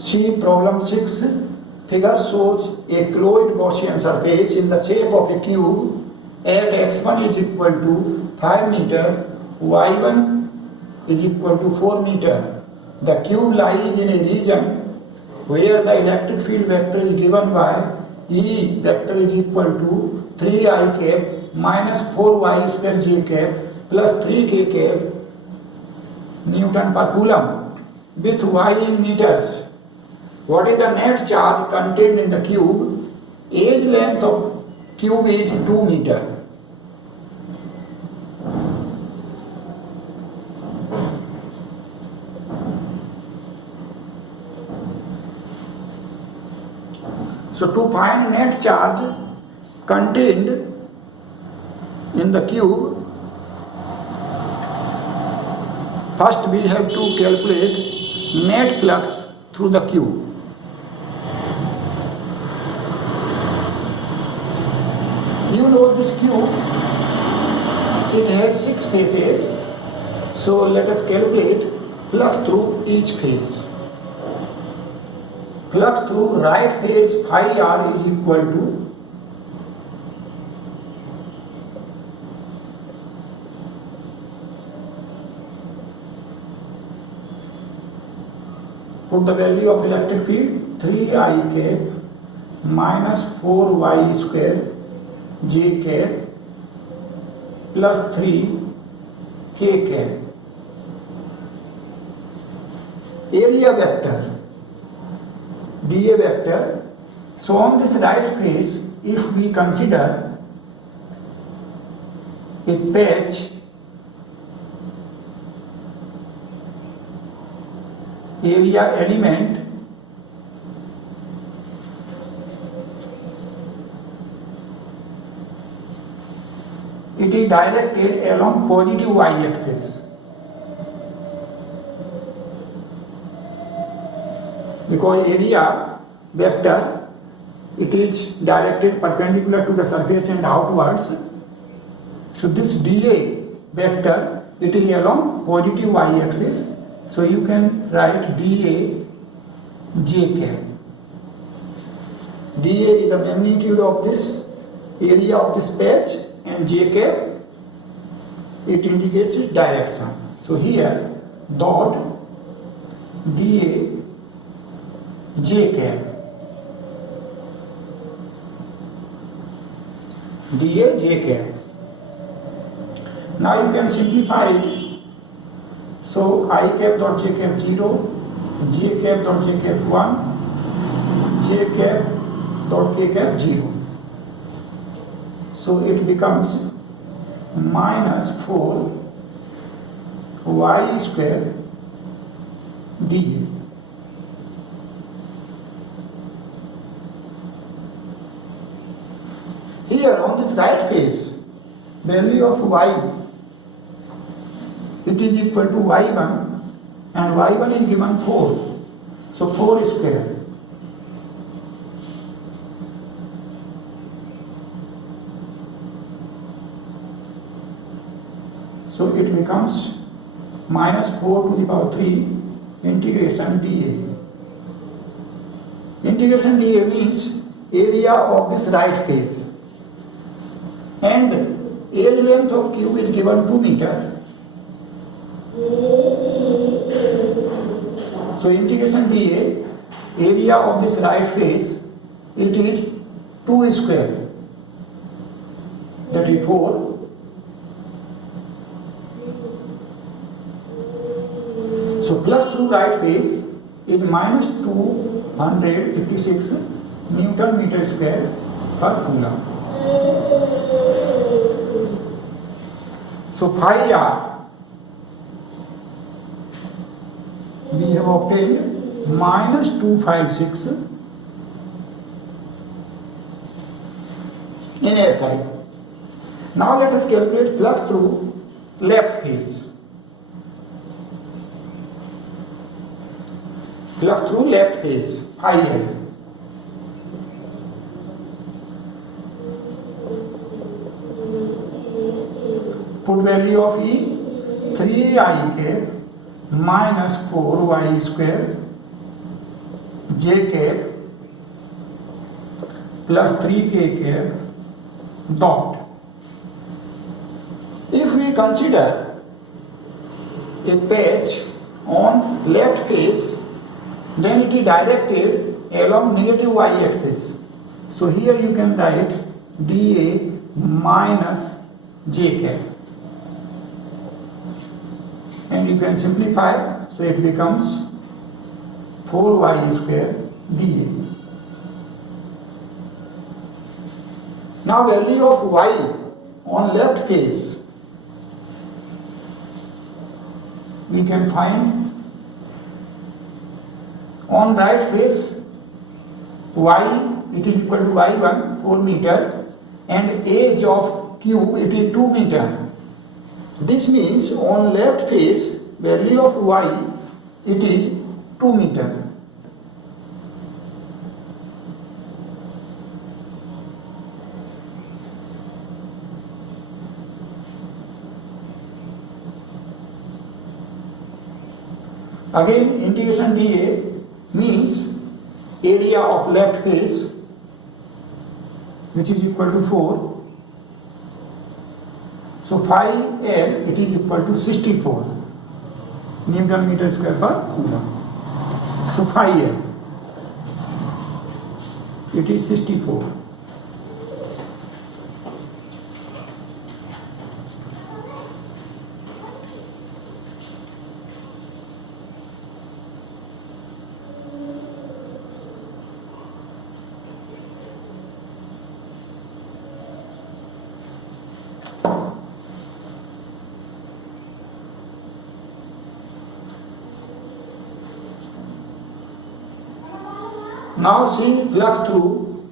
See problem 6. Figure shows a closed Gaussian surface in the shape of a cube at x1 is equal to 5 meter, y1 is equal to 4 meter. The cube lies in a region where the electric field vector is given by E vector is equal to 3I cap minus 4y square j cap plus 3k cap Newton per coulomb with y in meters. What is the net charge contained in the cube? Edge length of cube is 2 meter. So to find net charge contained in the cube, first we have to calculate net flux through the cube. You know this cube, it has 6 faces, so let us calculate flux through each phase. Flux through right phase phi r is equal to put the value of electric field 3I cap minus 4y square j cap plus 3k cap. Area vector dA vector. So on this right face, if we consider a patch area element, it is directed along positive y-axis. Because area vector, it is directed perpendicular to the surface and outwards. So this dA vector, it is along positive y-axis. So you can write dA j cap. dA is the magnitude of this area of this patch, and j cap, it indicates its direction. So here dot dA j cap, dA j cap. Now you can simplify it. So I cap dot j cap 0, j cap dot j cap 1, j cap dot k cap 0. So it becomes minus 4 y square dA. Here on this right face, value of y, it is equal to y1, and y1 is given 4. So 4 square. So it becomes minus 4 to the power 3 integration dA. Integration dA means area of this right face. And edge length of cube is given 2 meter. So integration dA, area of this right face, it is 2 square, that is 4. So flux through right face is minus 256 Newton meter square per coulomb. So phi r, we have obtained minus 256 in SI. Now let us calculate flux through left face. Flux through left face, phi L. Put value of E 3I cap minus 4y square j cap plus 3k cap dot. If we consider a patch on left face, then it is directed along negative y-axis. So here you can write dA minus j cap, and you can simplify, so it becomes 4y square dA. Now value of y on left face we can find. On right face, y it is equal to y1 4 meter and age of cube it is 2 meter. This means on left face value of y it is 2 meter. Again integration dA means area of left face which is equal to 4. So phi L it is equal to 64 Newton meter square per coulomb. So phi L it is 64. Now see flux through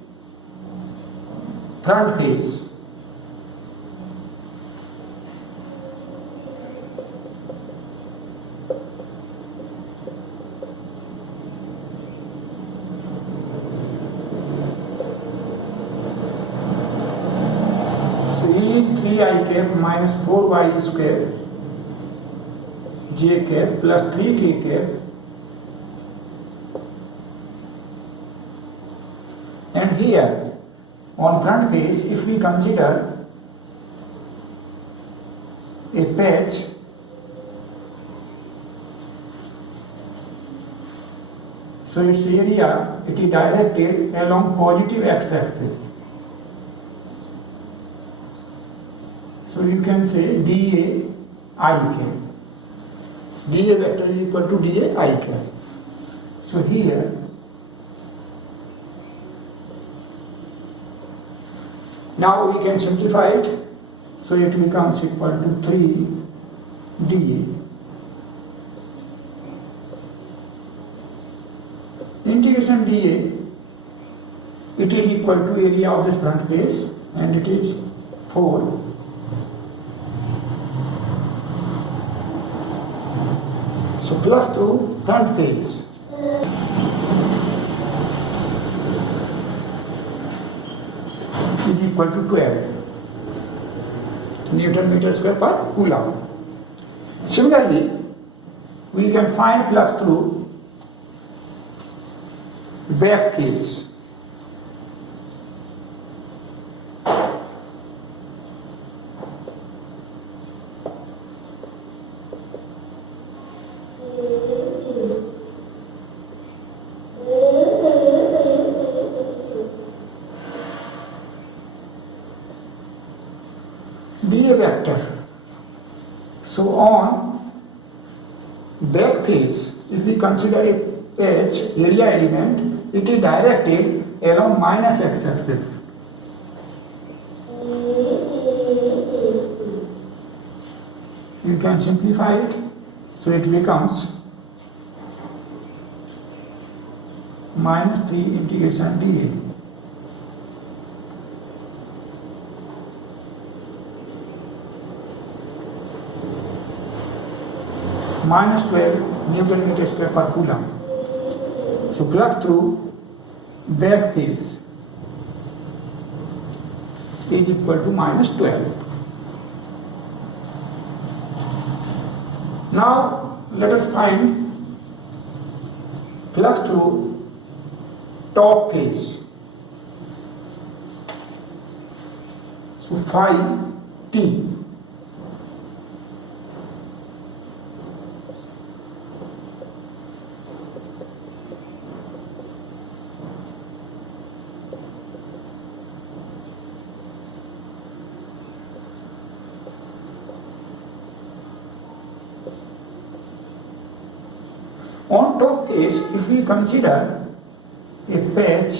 front face. So E is 3I cap minus 4y square j cap plus 3k cap. And here on front face, if we consider a patch, so its area it is directed along positive x-axis. So you can say dA I cap. dA vector is equal to dA I cap. So here now we can simplify it, so it becomes equal to 3 dA. Integration dA it is equal to area of this front face and it is 4. So flux through front face. Is equal to 12 Newton meter square per coulomb. Similarly, we can find flux through back face. dA vector. So on back face, if we consider a patch area element, it is directed along minus x-axis. You can simplify it, so it becomes minus 3 integration dA. Minus 12 Newton meter square per coulomb. So flux through back face is equal to minus 12. Now let us find flux through top face. So phi t. On top case, if we consider a patch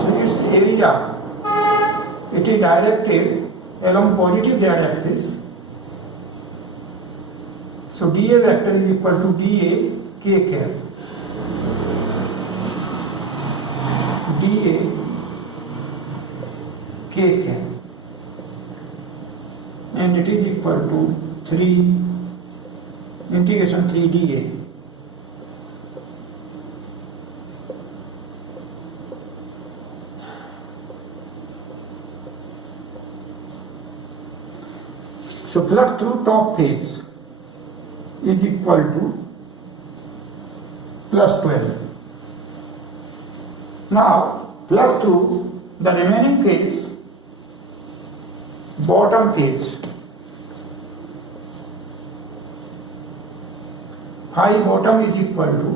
so its area, it is directed along positive z axis. So dA vector is equal to dA k cap. dA k cap. And it is equal to 3 integration 3 dA. So flux through top face is equal to plus 12. Now flux through the remaining face, bottom face, phi bottom is equal to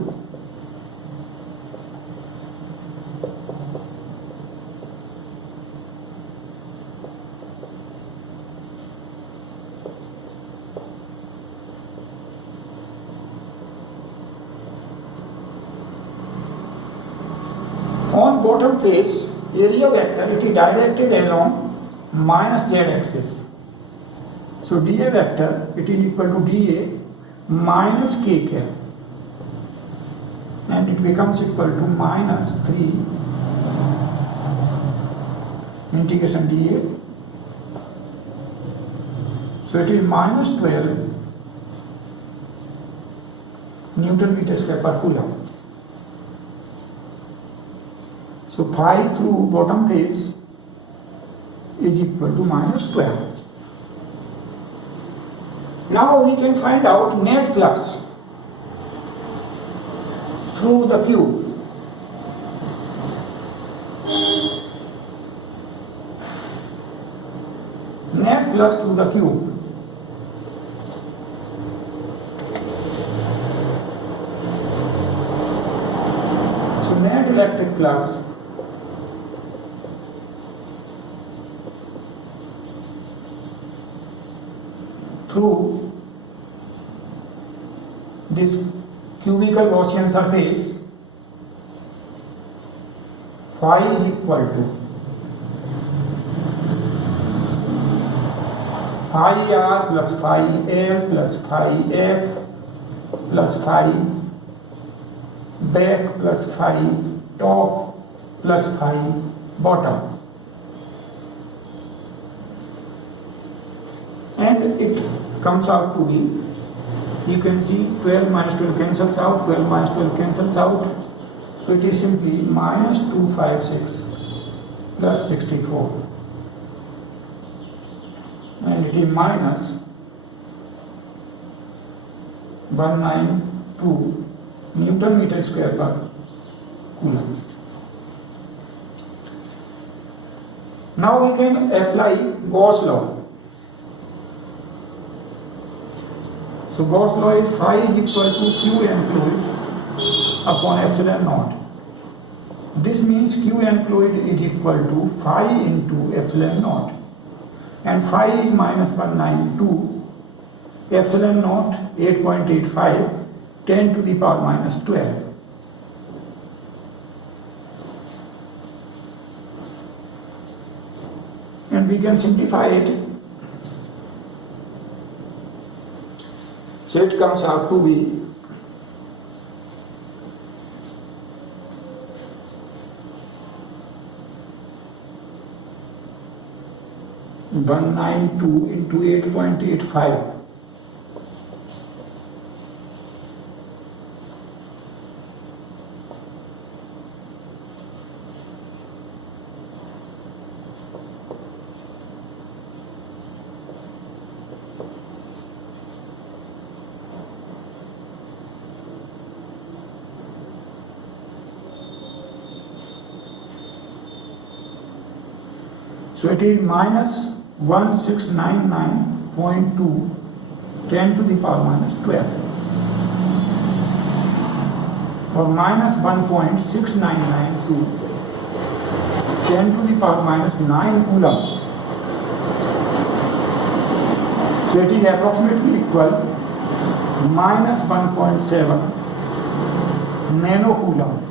on bottom face area vector, it is directed along minus z axis. So dA vector, it is equal to dA minus k cap, and it becomes equal to minus 3 integration dA. So it is minus 12 Newton meter square per coulomb. So phi through bottom face is equal to minus 12. Now we can find out net flux through the cube. Net flux through the cube. So net electric flux through this cubical Gaussian surface, phi is equal to phi r plus phi l plus phi f plus phi back plus phi top plus phi bottom. And it comes out to be, you can see 12 minus 12 cancels out, 12 minus 12 cancels out. So it is simply minus 256 plus 64. And it is minus 192 Newton meter square per coulomb. Now we can apply Gauss law. So Gauss law is phi is equal to Q n fluid upon epsilon naught. This means Q n fluid is equal to phi into epsilon naught. And phi is minus 192, epsilon naught 8.85, 10 to the power minus 12. And we can simplify it. So it comes out to be (192) into 8.85. So it is minus 1699.2 10 to the power minus 12 or minus 1.6992 10 to the power minus 9 coulomb. So it is approximately equal minus 1.7 nano coulomb.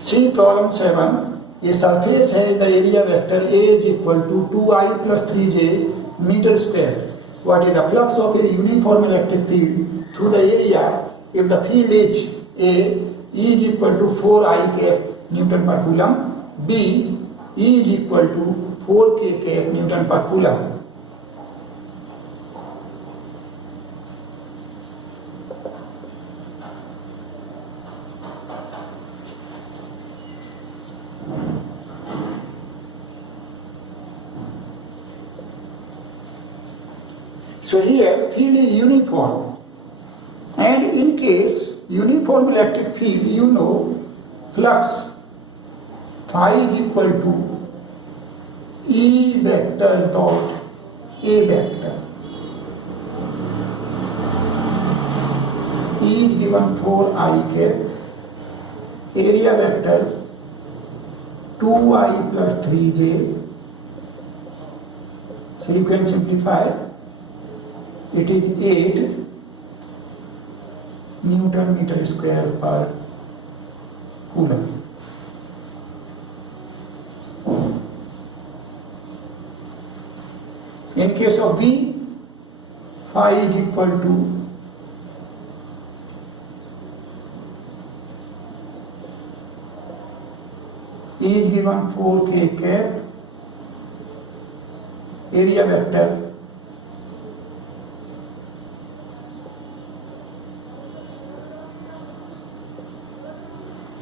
See problem 7. A surface has the area vector A is equal to 2I plus 3J meter square. What is the flux of a uniform electric field through the area if the field H A E is equal to 4I cap Newton per coulomb, B E is equal to 4K cap Newton per coulomb. So here field is uniform, and in case uniform electric field, you know flux phi is equal to E vector dot A vector. E is given 4I cap, area vector 2I plus 3J. So you can simplify. It is 8 Newton meter square per coulomb. In case of V, phi is equal to E is given 4K cap, area vector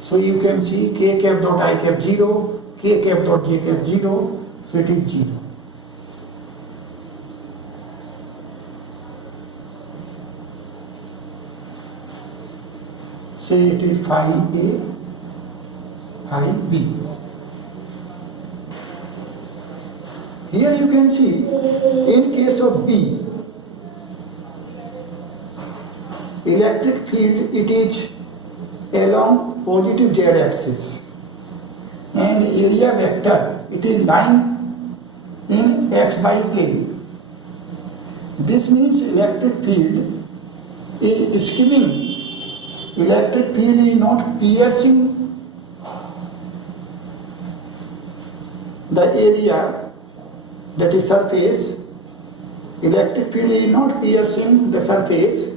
so you can see K cap dot I cap 0, K cap dot J cap 0, so it is 0. Say it is phi A, phi B. Here you can see, in case of B, electric field, it is along positive z axis, and area vector, it is lying in xy plane. This means electric field is skimming. Electric field is not piercing the area, that is surface. Electric field is not piercing the surface,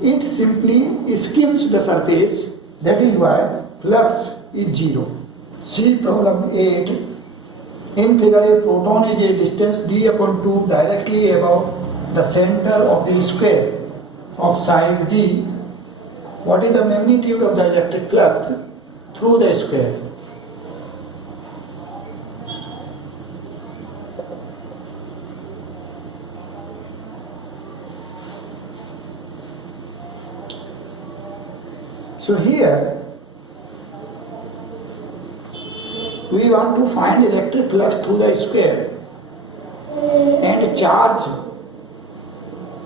it simply skims the surface. That is why flux is 0. See problem 8. In figure, a proton is a distance d upon 2 directly above the center of the square of side d. What is the magnitude of the electric flux through the square? So here we want to find electric flux through the square, and charge,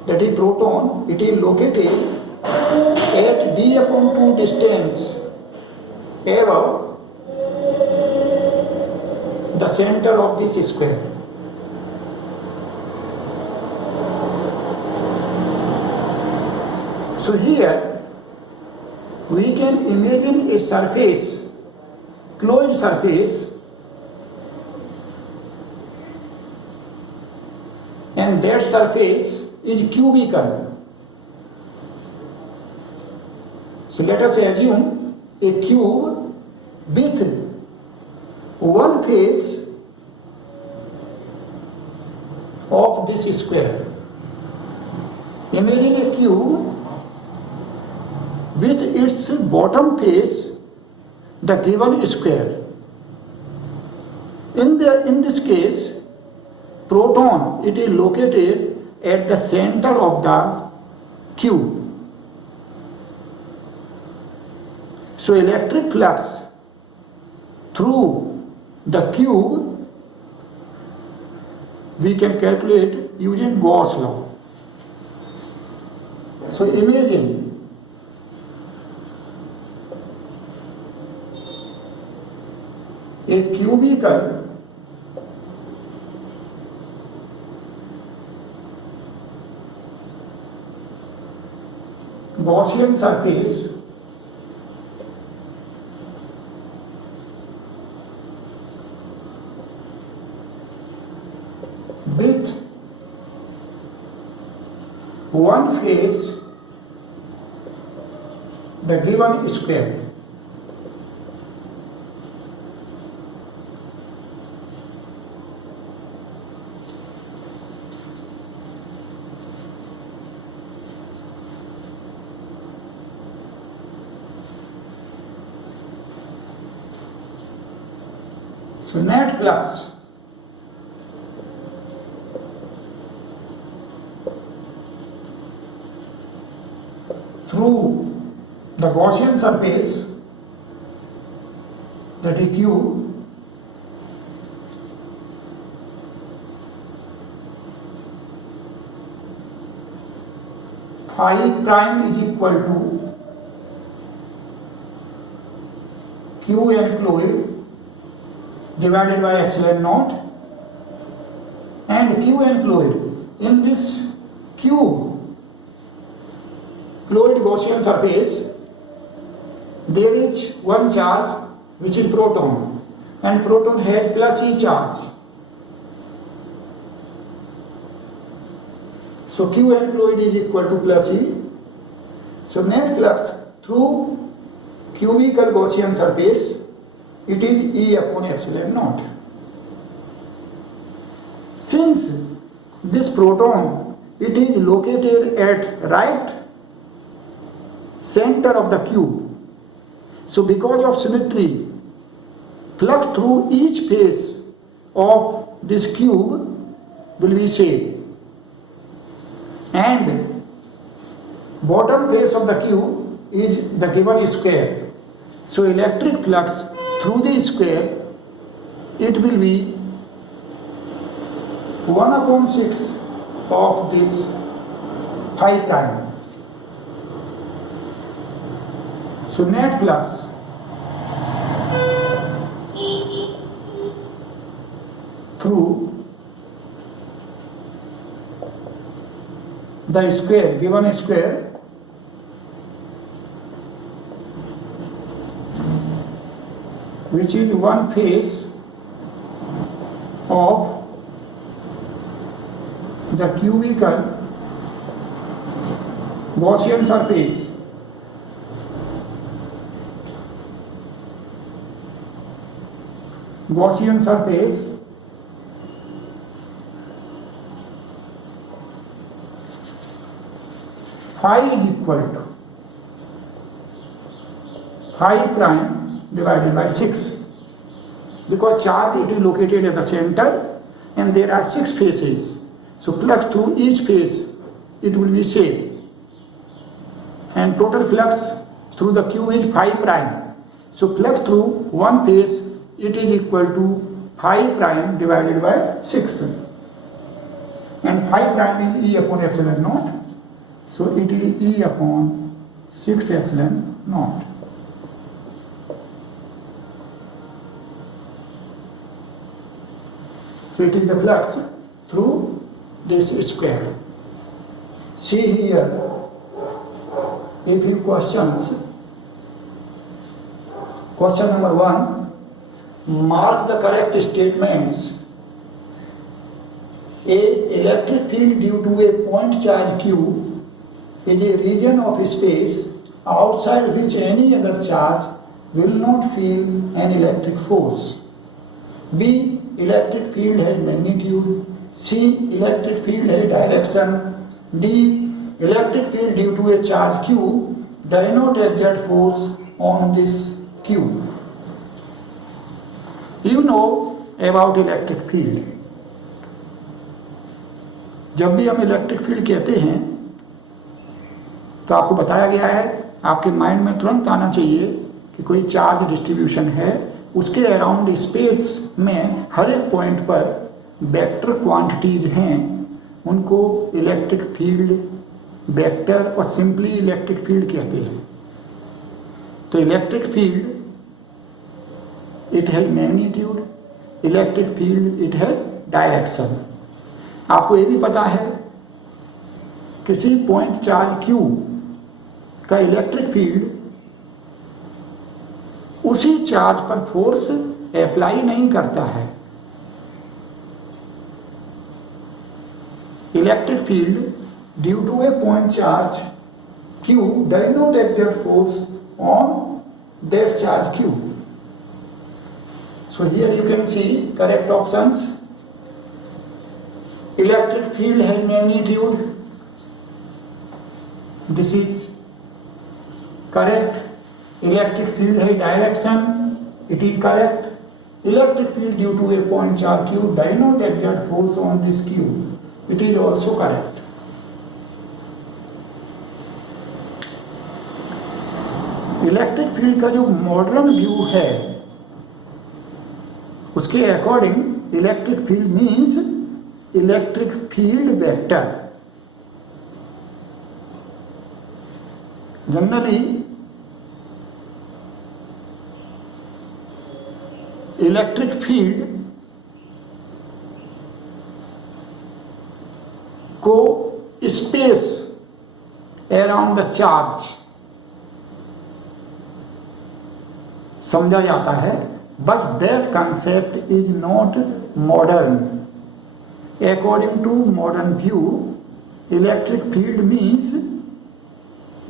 that is proton, it is located at d upon 2 distance above the center of this square. So here we can imagine a surface, closed surface, and that surface is cubical. So let us assume a cube with one face of this square. Imagine a cube with its bottom face the given square. In this case, proton, it is located at the center of the cube. So electric flux through the cube we can calculate using Gauss law. So imagine a cubical Gaussian surface with one face the given square. So net flux through the Gaussian surface, that is Q, phi prime is equal to Q enclosed divided by epsilon naught, and Q enclosed in this cube fluid Gaussian surface, there is one charge which is proton, and proton has plus E charge. So Q enclosed is equal to plus E. So net flux through cubical Gaussian surface, it is E upon epsilon naught. Since this proton, it is located at right center of the cube, so because of symmetry, flux through each face of this cube will be same, and bottom face of the cube is the given square. So electric flux through the square, it will be 1/6 of this phi prime. So net flux through the square, given square, which is one face of the cubical Gaussian surface, phi is equal to phi prime divided by 6, because charge it is located at the center and there are 6 faces, so flux through each face it will be same, and total flux through the cube is phi prime. So flux through one face, it is equal to phi prime divided by 6, and phi prime is E upon epsilon naught, so it is E upon 6 epsilon naught. So it is the flux through this square. See here a few questions. Question number 1. Mark the correct statements. A electric field due to a point charge Q is a region of space outside which any other charge will not feel an electric force. B. Electric field has magnitude. C. Electric field has direction. D. Electric field due to a charge Q does not exert force on this Q. You know about electric field. जब भी हम electric field कहते हैं तो आपको बताया गया है, आपके माइंड में तुरंत आना चाहिए कि कोई चार्ज डिस्ट्रीब्यूशन है, उसके अराउंड स्पेस में हर एक पॉइंट पर वेक्टर क्वांटिटीज हैं उनको इलेक्ट्रिक फील्ड वेक्टर और सिंपली इलेक्ट्रिक फील्ड कहते हैं। तो electric field it has magnitude, electric field it has direction. आपको ये भी पता है किसी पॉइंट चार्ज Q का इलेक्ट्रिक फील्ड उसी चार्ज पर फोर्स अप्लाई नहीं करता है। Electric field due to a point charge Q does not exert force on that charge Q. So here you can see correct options. Electric field has magnitude. This is correct. Electric field has direction. It is correct. Electric field due to a point charge Q does not exert force on this Q. It is also correct. Electric field का जो modern view है उसके according electric field means electric field vector. Generally electric field को space around the charge समझा जाता है, but that concept is not modern. According to modern view electric field means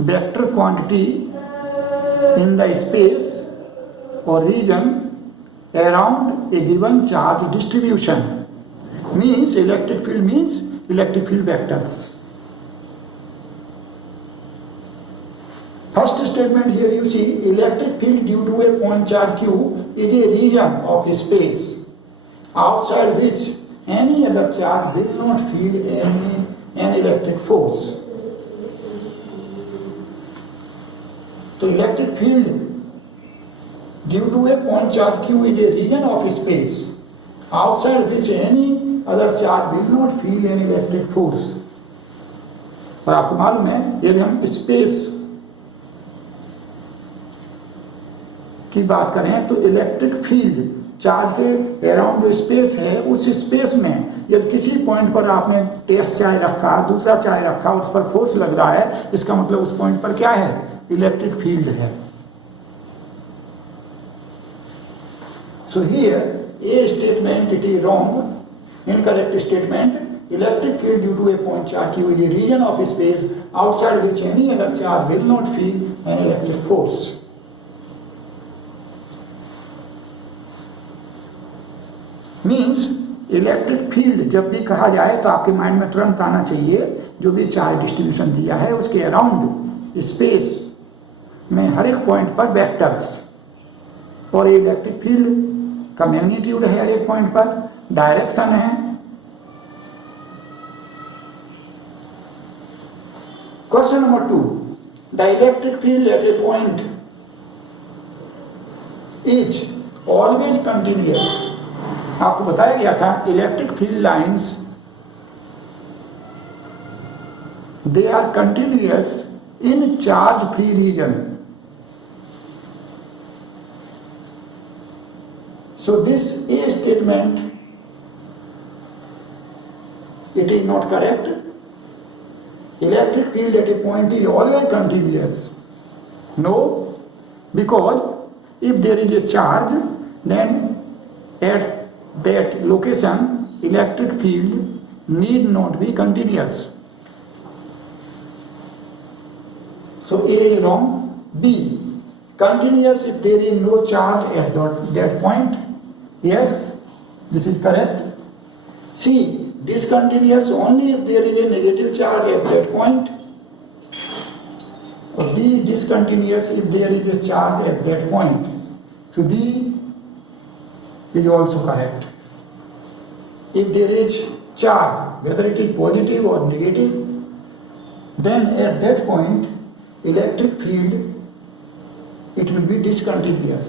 vector quantity in the space और region around a given charge distribution. Means electric field means electric field vectors. First statement here you see electric field due to a point charge Q is a region of space outside which any other charge will not feel an electric force. So electric field due to a point charge Q is a region of space outside which any other charge will not feel an electric force. और आपको मालूम है यदि हम space की बात करें तो इलेक्ट्रिक फील्ड चार्ज के अराउंड जो स्पेस है उस स्पेस में यदि किसी पॉइंट पर आपने टेस्ट चार्ज रखा, दूसरा चार्ज रखा, उस पर फोर्स लग रहा है, इसका मतलब उस पॉइंट पर क्या है? इलेक्ट्रिक फील्ड है। So here a statement it is wrong. Incorrect statement electric field due to a point charge Q is a region of space outside which any other charge will not feel an electric force. Means electric field जब भी कहा जाए तो आपके mind में तुरंत आना चाहिए जो भी चार्ज डिस्ट्रीब्यूशन दिया है उसके अराउंड स्पेस में हर एक पॉइंट पर वेक्टर्स, और इलेक्ट्रिक फील्ड का मैग्नीट्यूड है हर एक पॉइंट पर, डायरेक्शन है। Question number 2, the electric field at a point is always continuous. आपको बताया गया था electric field lines they are continuous in charge free region. So this a statement it is not correct. Electric field at a point is always continuous. No, because if there is a charge then at that location electric field need not be continuous. So A is wrong. B, continuous if there is no charge at that point. Yes, this is correct. C, discontinuous only if there is a negative charge at that point. Or D, discontinuous if there is a charge at that point. So D is also correct. If there is charge, whether it is positive or negative, then at that point electric field it will be discontinuous.